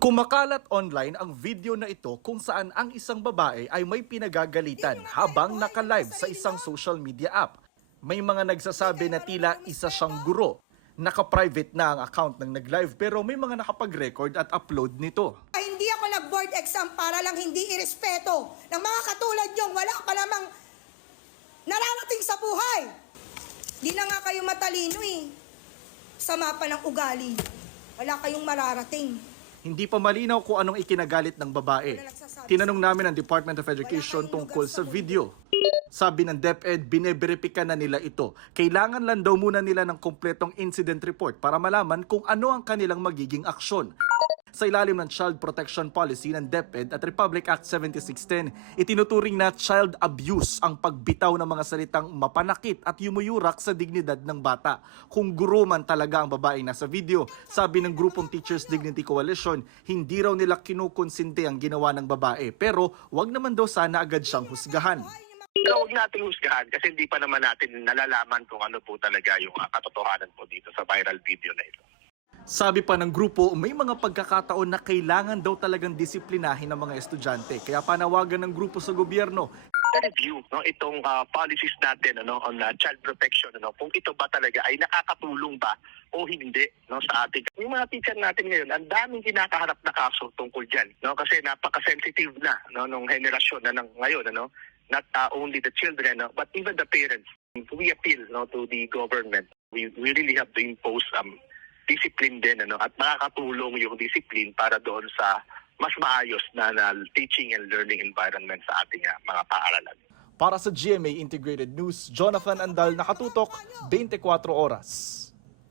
Kumakalat online ang video na ito kung saan ang isang babae ay may pinagagalitan habang naka-live sa isang social media app. May mga nagsasabi na tila isa siyang guro. Naka-private na ang account ng nag-live pero may mga nakapag-record at upload nito. Ay, hindi ako nag-board exam para lang hindi irespeto ng mga katulad niyong wala pa lamang nararating sa buhay. Di na nga kayo matalino eh. Sama pa ng ugali. Wala kayong mararating. Hindi pa malinaw kung anong ikinagalit ng babae. Tinanong namin ang Department of Education tungkol sa video. Sabi ng DepEd, bineberipika na nila ito. Kailangan lang daw muna nila ng kumpletong incident report para malaman kung ano ang kanilang magiging aksyon. Sa ilalim ng Child Protection Policy ng DepEd at Republic Act 7610, itinuturing na child abuse ang pagbitaw ng mga salitang mapanakit at yumuyurak sa dignidad ng bata. Kung guro man talaga ang babaeng nasa video, sabi ng grupong Teachers Dignity Coalition, hindi raw nila kinukonsinte ang ginawa ng babae pero wag naman daw sana agad siyang husgahan. Pero huwag natin husgahan kasi hindi pa naman natin nalalaman kung ano po talaga yung katotohanan po dito sa viral video na ito. Sabi pa ng grupo, may mga pagkakataon na kailangan daw talagang disiplinahin ng mga estudyante. Kaya panawagan ng grupo sa gobyerno. Review itong policies natin on child protection, kung ito ba talaga ay nakakatulong ba o hindi sa ating. Yung mga teacher natin ngayon, ang daming kinakaharap na kaso tungkol dyan. Kasi napaka-sensitive na nung henerasyon na ngayon. Not only the children, but even the parents. We appeal to the government. We really have to impose discipline din at makakatulong yung discipline para doon sa mas maayos na teaching and learning environment sa ating mga paaralan. Para sa GMA Integrated News, Jonathan Andal, nakatutok 24 oras.